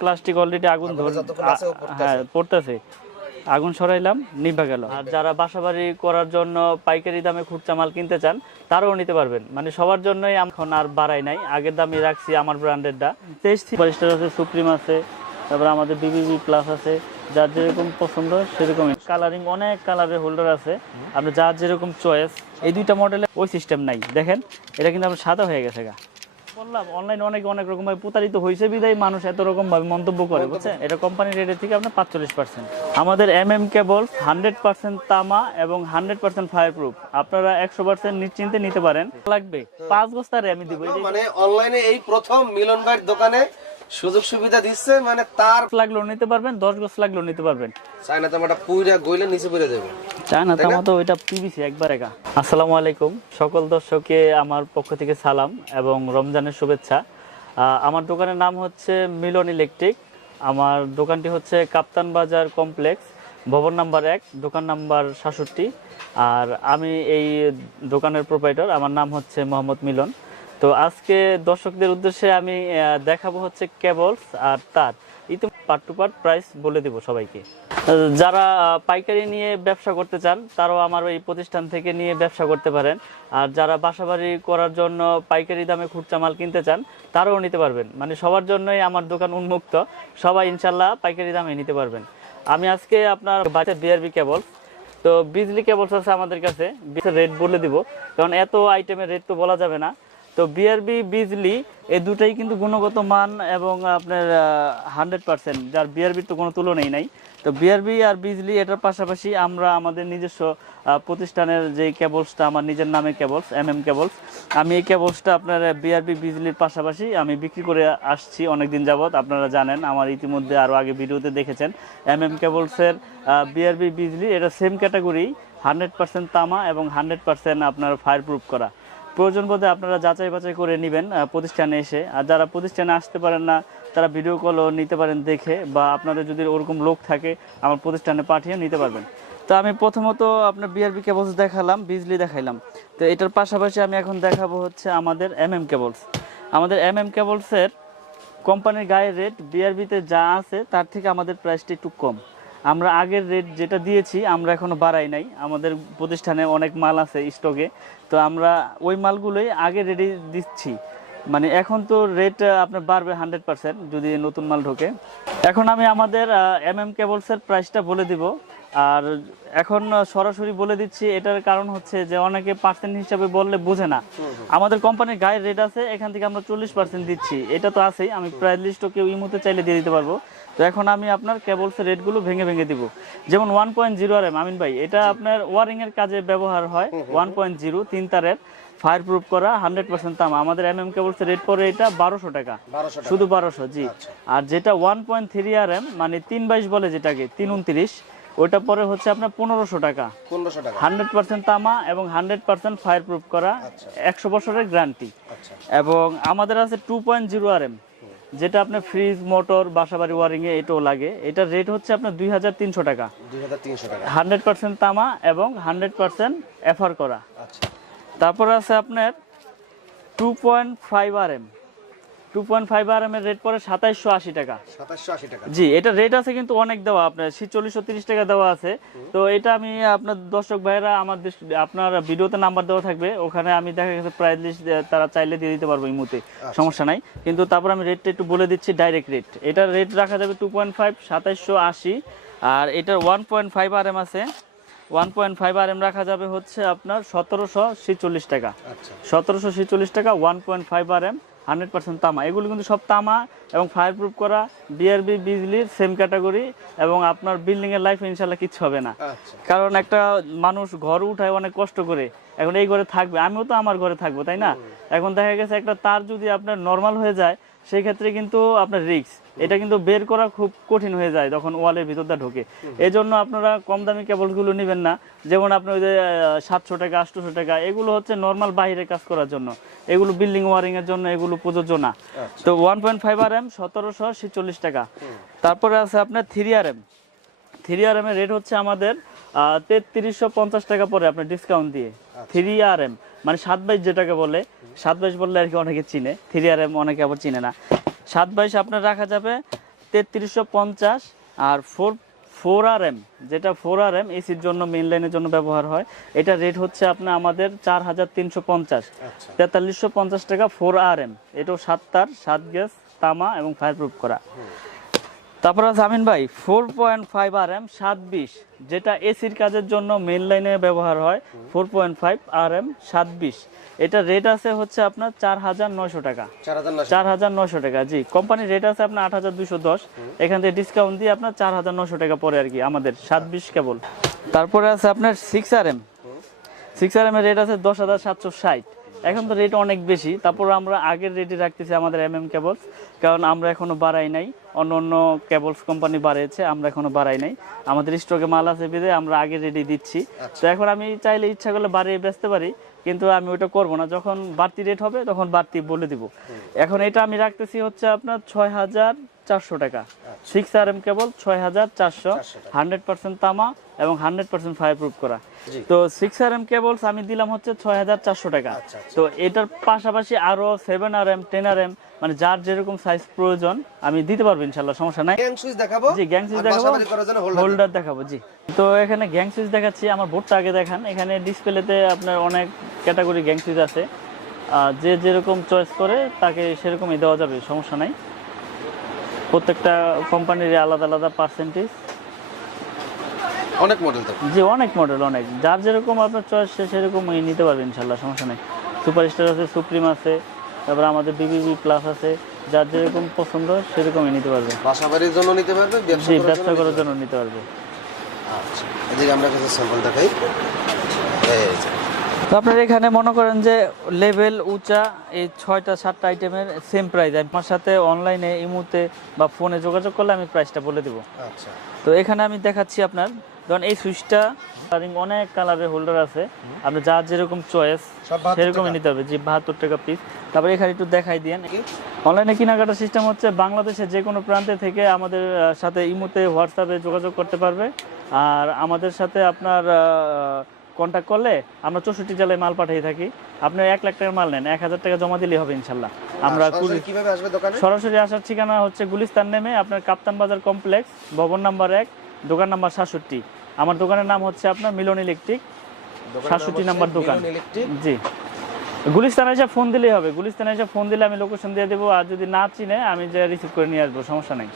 Plastic already আগুন। হ্যাঁ পড়তেছে। আগুন সরাইলাম নিভা গেল। আর যারা বাসাবাড়ি করার জন্য পাইকারি দামে খুচরা মাল কিনতে চান তারাও নিতে পারবেন। মানে সবার জন্যই এখন আর বাড়াই নাই। আগের দামই রাখছি আমার ব্র্যান্ডেরটা তেইশ সুপারস্টার আছে সুপ্রিম আছে তারপরে আমাদের বিবিবি প্লাস আছে। যার যেরকম পছন্দ সেরকমই। কালারিং অনেক কালারের হোল্ডার আছে। আপনি যার যেরকম চয়েস এই দুইটা মডেলে ওই সিস্টেম নাই। দেখেন এটা কিন্তু আপনার সাদা হয়ে গেছে গা। বললাম অনলাইন অনেক অনেক রকম ভাবে প্রতারিত হয়েছে বিদায় মানুষ এত রকম ভাবে মন্তব্য করে বুঝছেন? এটা কোম্পানি রেটের থেকে আপনার পাঁচচল্লিশ পার্সেন্ট আমাদের M M cable hundred percent তামা এবং হান্ড্রেড পার্সেন্ট ফায়ার প্রুফ আপনারা একশো পার্সেন্ট নিশ্চিন্তে নিতে পারেন। লাগবে। পাঁচ বস্তারে আমি দিব। মানে অনলাইনে এই প্রথম মিলন ভাইয়ের দোকানে সুযোগ সুবিধা দিচ্ছে মানে তার গাছ লাগলেও নিতে পারবেন দশ গাছ লাগলেও নিতে পারবেন। চায়না তামাটা পুইরা গইলে নিচে পড়ে যাবে চায় না? তামা তো ওইটা পিবিসি একবার একা আসসালামু আলাইকুম। সকল দর্শককে আমার পক্ষ থেকে সালাম এবং রমজানের শুভেচ্ছা। আমার দোকানের নাম হচ্ছে মিলন ইলেকট্রিক। আমার দোকানটি হচ্ছে কাপ্তান বাজার কমপ্লেক্স ভবন নাম্বার এক দোকান নাম্বার সাতষট্টি। আর আমি এই দোকানের প্রোপাইটার আমার নাম হচ্ছে মোহাম্মদ মিলন। তো আজকে দর্শকদের উদ্দেশ্যে আমি দেখাবো হচ্ছে কেবলস আর তার। ইতিম পার্ট টু পার্ট প্রাইস বলে দিব সবাইকে। যারা পাইকারি নিয়ে ব্যবসা করতে চান, তারাও আমার এই প্রতিষ্ঠান থেকে নিয়ে ব্যবসা করতে পারেন। আর যারা বাসাবাড়ি করার জন্য পাইকারি দামে খুচরা মাল কিনতে চান, তারাও নিতে পারবেন। মানে সবার জন্যই আমার দোকান উন্মুক্ত। সবাই ইনশাল্লাহ পাইকারি দামে নিতে পারবেন। আমি আজকে আপনার বাচ্চা বিআরবি কেবল তো বিজলি কেবলস আছে আমাদের কাছে। রেট বলে দিব। কারণ এত আইটেমের রেট তো বলা যাবে না। তো বিআরবি বিজলি এই দুটাই কিন্তু গুণগত মান এবং আপনার হান্ড্রেড পার্সেন্ট যার বিআরবির তো কোনো তুলনাই নাই। তো বিআরবি আর বিজলি এটার পাশাপাশি আমরা আমাদের নিজস্ব প্রতিষ্ঠানের যে কেবলসটা আমার নিজের নামে কেবলস এম এম কেবলস আমি এই কেবলসটা আপনার বিআরবি বিজলির পাশাপাশি আমি বিক্রি করে আসছি অনেক দিন যাবত আপনারা জানেন, আমার ইতিমধ্যে আরও আগে ভিডিওতে দেখেছেন এম এম কেবলসের বিআরবি বিজলি এটা সেম ক্যাটাগরি হান্ড্রেড পার্সেন্ট তামা এবং হান্ড্রেড পার্সেন্ট আপনার ফায়ার প্রুফ করা। প্রয়োজন বোধে আপনারা যাচাই বাছাই করে নেবেন প্রতিষ্ঠানে এসে। আর যারা প্রতিষ্ঠানে আসতে পারেন না, তারা ভিডিও কলও নিতে পারেন দেখে, বা আপনাদের যদি ওরকম লোক থাকে, আমার প্রতিষ্ঠানে পাঠিয়ে নিতে পারবেন। তো আমি প্রথমত আপনার বিআরবি কেবলস দেখালাম বিজলি দেখাইলাম। তো এটার পাশাপাশি আমি এখন দেখাবো হচ্ছে আমাদের এম এম কেবলস আমাদের এম এম কেবলসের কোম্পানির গায়ের রেট বিআরবিতে যা আছে, তার থেকে আমাদের প্রাইসটা একটু কম। আমরা আগের রেট যেটা দিয়েছি, আমরা এখনও বাড়াই নাই। আমাদের প্রতিষ্ঠানে অনেক মাল আছে স্টকে তো আমরা ওই মালগুলোই আগে রেডি দিচ্ছি। মানে এখন তো রেট আপনার বাড়বে হান্ড্রেড যদি নতুন মাল ঢোকে। এখন আমি আমাদের এম এম কেবলসের প্রাইসটা বলে দিব। আর এখন সরাসরি বলে দিচ্ছি এটার কারণ হচ্ছে যে অনেকে পার্সেন্ট হিসাবে বললে বোঝে না। আমাদের কোম্পানির গায়ের রেট আছে এখান থেকে আমরা চল্লিশ পার্সেন্ট দিচ্ছি। এটা তো আছেই আমি প্রায় লিস্টও কেউ ইমুতে চাইলে দিয়ে দিতে পারব। তো এখন আমি আপনার কেবলসের রেটগুলো ভেঙে ভেঙে দিব। যেমন one point zero R M Amin ভাই এটা আপনার ওয়ারিং এর কাজে ব্যবহার হয়। ওয়ান পয়েন্ট জিরো তিন তারের ফায়ার প্রুফ করা হান্ড্রেড পার্সেন্ট দাম আমাদের এম এম কেবলসের রেট পরে এটা বারোশো টাকা। শুধু বারোশো জি। আর যেটা one point three R M মানে তিন বাইশ বলে যেটাকে তিন উনত্রিশ ওইটা পরে হচ্ছে আপনার পনেরোশো টাকা। পনেরোশো টাকা। হান্ড্রেড পার্সেন্ট তামা এবং হান্ড্রেড পার্সেন্ট ফায়ার প্রুফ করা একশো বছরের গ্যারান্টি আচ্ছা। এবং আমাদের আছে two point zero R M যেটা আপনার ফ্রিজ মোটর বাসাবাড়ি ওয়ারিং এ এটাও লাগে। এটার রেট হচ্ছে আপনার দুই হাজার তিনশো টাকা। দুই হাজার তিনশো টাকা। হান্ড্রেড পার্সেন্ট তামা এবং হান্ড্রেড পার্সেন্ট এফার করা। আচ্ছা। তারপর আছে আপনার two point five R M two point five R M এর রেট পরে সাতাইশশো টাকা। টাকা। জি এটা রেট আছে কিন্তু অনেক দেওয়া আপনার ছিচল্লিশশো তিরিশ টাকা দেওয়া আছে। তো এটা আমি আপনার দর্শক ভাইরা আপনার ভিডিওতে নাম্বার দেওয়া থাকবে ওখানে আমি দেখা গেছে প্রাইস লিস্ট তারা চাইলে দিয়ে দিতে পারব মুহূর্তে সমস্যা নাই। কিন্তু তারপর আমি রেটটা একটু বলে দিচ্ছি ডাইরেক্ট রেট রেট রাখা যাবে টু পয়েন্ট ফাইভ সাতাইশশো আশি। আর এটার one point five R M আছে। One point five R M রাখা যাবে হচ্ছে আপনার সতেরোশো ছিচল্লিশ টাকা। আচ্ছা। সতেরোশো ছেচল্লিশ টাকা one point five R M hundred percent তামা। এগুলো কিন্তু সব তামা এবং ফায়ার প্রুফ করা বিআরবি বিজলির সেম ক্যাটাগরি এবং আপনার বিল্ডিং এর লাইফ ইনশাল্লাহ কিচ্ছু হবে না। আচ্ছা। কারণ একটা মানুষ ঘর উঠায় অনেক কষ্ট করে এখন এই ঘরে থাকবে আমিও তো আমার ঘরে থাকব তাই না? এখন দেখা গেছে একটা তার যদি আপনার নর্মাল হয়ে যায় সেই ক্ষেত্রে কিন্তু আপনার রিস্ক এটা কিন্তু বের করা খুব কঠিন হয়ে যায় যখন ওয়ালের ভিতরটা ঢোকে। এই জন্য আপনারা কম দামি কেবলগুলো নেবেন না। যেমন আপনি ওই যে সাতশো টাকা আটশোশো টাকা এগুলো হচ্ছে নর্মাল বাইরে কাজ করার জন্য। এগুলো বিল্ডিং ওয়ারিং এর জন্য এগুলো প্রযোজ্য না। তো one point five R M সতেরোশো ছেচল্লিশ টাকা। তারপরে আছে আপনার three R M three R M এর রেট হচ্ছে আমাদের তেত্রিশশো পঞ্চাশ টাকা পরে আপনার ডিসকাউন্ট দিয়ে থ্রি আর এম মানে সাত বাইশ যেটাকে বলে সাত বাইশ বললে আর কি অনেকে চিনে থ্রি আর এম অনেকে আবার চিনে না। সাত বাইশ আপনার রাখা যাবে তেত্রিশশো পঞ্চাশ আর ফোর ফোর আর এম যেটা ফোর আর এম এসির জন্য মেন লাইনের জন্য ব্যবহার হয় এটা রেট হচ্ছে আপনার আমাদের চার হাজার তিনশো পঞ্চাশ। আচ্ছা। তেতাল্লিশশো পঞ্চাশ টাকা ফোর আর এম এটাও সাত তার সাত গ্যাস তামা এবং ফায়ার প্রুফ করা তারপর আছে আমিন ভাই four point five R M সাত বিশ যেটা এসির কাজের জন্য মেন লাইনে ব্যবহার হয় four point five R M সাত বিশ এটা রেট আছে হচ্ছে আপনার চার হাজার নয়শো টাকা। চার হাজার নশো চার হাজার নশো টাকা জি। কোম্পানির রেট আছে আপনার আট হাজার দুশো। দশ এখান থেকে ডিসকাউন্ট দিয়ে আপনার চার হাজার নশো টাকা পরে আর কি আমাদের সাত বিশ কেবল। তারপরে আছে আপনার six R M six R M এর রেট আছে দশ হাজার সাতশো ষাট। এখন তো রেট অনেক বেশি। তারপর আমরা আগের রেটে রাখতেছি আমাদের এম এম কেবলস কারণ আমরা এখনও বাড়াই নাই। অন্য অন্য কেবলস কোম্পানি বাড়িয়েছে আমরা এখনও বাড়াই নাই। আমাদের স্টকে মাল আছে বেঁধে আমরা আগের রেটে দিচ্ছি। তো এখন আমি চাইলে ইচ্ছা করলে বাড়িয়ে বেচতে পারি কিন্তু আমি ওটা করব না। যখন বাড়তি রেট হবে তখন বাড়তি বলে দিব। এখন এটা আমি রাখতেছি হচ্ছে আপনার ছয় হাজার চারশো টাকা। সিক্স আর এম কেবল ছয় হাজার চারশো হান্ড্রেড পার্সেন্ট তামা এবং হান্ড্রেড পার্সেন্ট ফায়ার প্রুফ করা তো সিক্স আর এম কেবলস আমি দিলাম হচ্ছে ছয় হাজার চারশো টাকা। আচ্ছা, আচ্ছা। তো এটার পাশাপাশি আরও seven R M ten R M মানে যার যেরকম সাইজ প্রয়োজন আমি দিতে পারব ইনশাল্লাহ সমস্যা নাই। গ্যাং সুইচ দেখাবো? জি গ্যাং সুইচ দেখাবো। হোল্ডার দেখাবো জি। তো এখানে গ্যাং সুইচ দেখাচ্ছি আমার বোর্ডটা আগে দেখান। এখানে ডিসপ্লেতে আপনার অনেক ক্যাটাগরি গ্যাং সুইচ আছে। যে যেরকম চয়েস করে তাকে সেরকমই দেওয়া যাবে সমস্যা নাই। প্রত্যেকটা কোম্পানির আলাদা আলাদা পার্সেন্টেজ অনেক মডেল তো। জি অনেক মডেল অনেক। যার যেরকম আপনার চয়েস সে সেরকমই নিতে পারবে ইনশাল্লাহ সমস্যা নেই। সুপার স্টার আছে সুপ্রিম আছে তারপর আমাদের বিবিবি প্লাস আছে। যার যেরকম পছন্দ সেরকমই নিতে পারবে। বাসাবাড়ির জন্য নিতে পারবে জি করার ব্যবসা জন্য করার নিতে জন্য নিতে পারবে। আচ্ছা এদিকে আমরা কিছু স্যাম্পল দেখাই। এই। তো আপনার এখানে মনে করেন যে লেভেল উঁচা এই ছয়টা সাতটা আইটেমের সেম প্রাইস আমার সাথে অনলাইনে ইমুতে বা ফোনে যোগাযোগ করলে আমি প্রাইসটা বলে দেবো। আচ্ছা। তো এখানে আমি দেখাচ্ছি আপনার। ধরুন এই সুইচটা অনেক কালারের হোল্ডার আছে। আপনি যার যেরকম চয়েস সব 72 সেরকমই নিতে হবে। জি বাহাত্তর টাকা পিস তারপরে এখানে একটু দেখাই দিয়ে? অনলাইনে কেনাকাটার সিস্টেম হচ্ছে বাংলাদেশের যে কোনো প্রান্তে থেকে আমাদের সাথে ইমুতে হোয়াটসঅ্যাপে যোগাযোগ করতে পারবে। আর আমাদের সাথে আপনার কন্ট্যাক্ট করলে আমরা চৌষট্টি জেলায় মাল পাঠিয়ে থাকি। আপনি এক লাখ টাকার মাল নেন এক হাজার টাকা জমা দিলেই হবে ইনশাল্লাহ। আমরা সরাসরি কীভাবে আসবে দোকানে? সরাসরি আসার ঠিকানা হচ্ছে গুলিস্তান নেমে আপনার কাপ্তান বাজার কমপ্লেক্স ভবন নাম্বার এক দোকান নাম্বার সাতষট্টি। আমার দোকানের নাম হচ্ছে আপনার মিলন ইলেকট্রিক সাতষট্টি নাম্বার দোকান। জি। গুলিস্তানে এসে ফোন দিলেই হবে গুলিস্তানে এসে ফোন দিলে আমি লোকেশন দিয়ে দেবো আর যদি না চিনে আমি যে রিসিভ করে নিয়ে আসব সমস্যা নেই।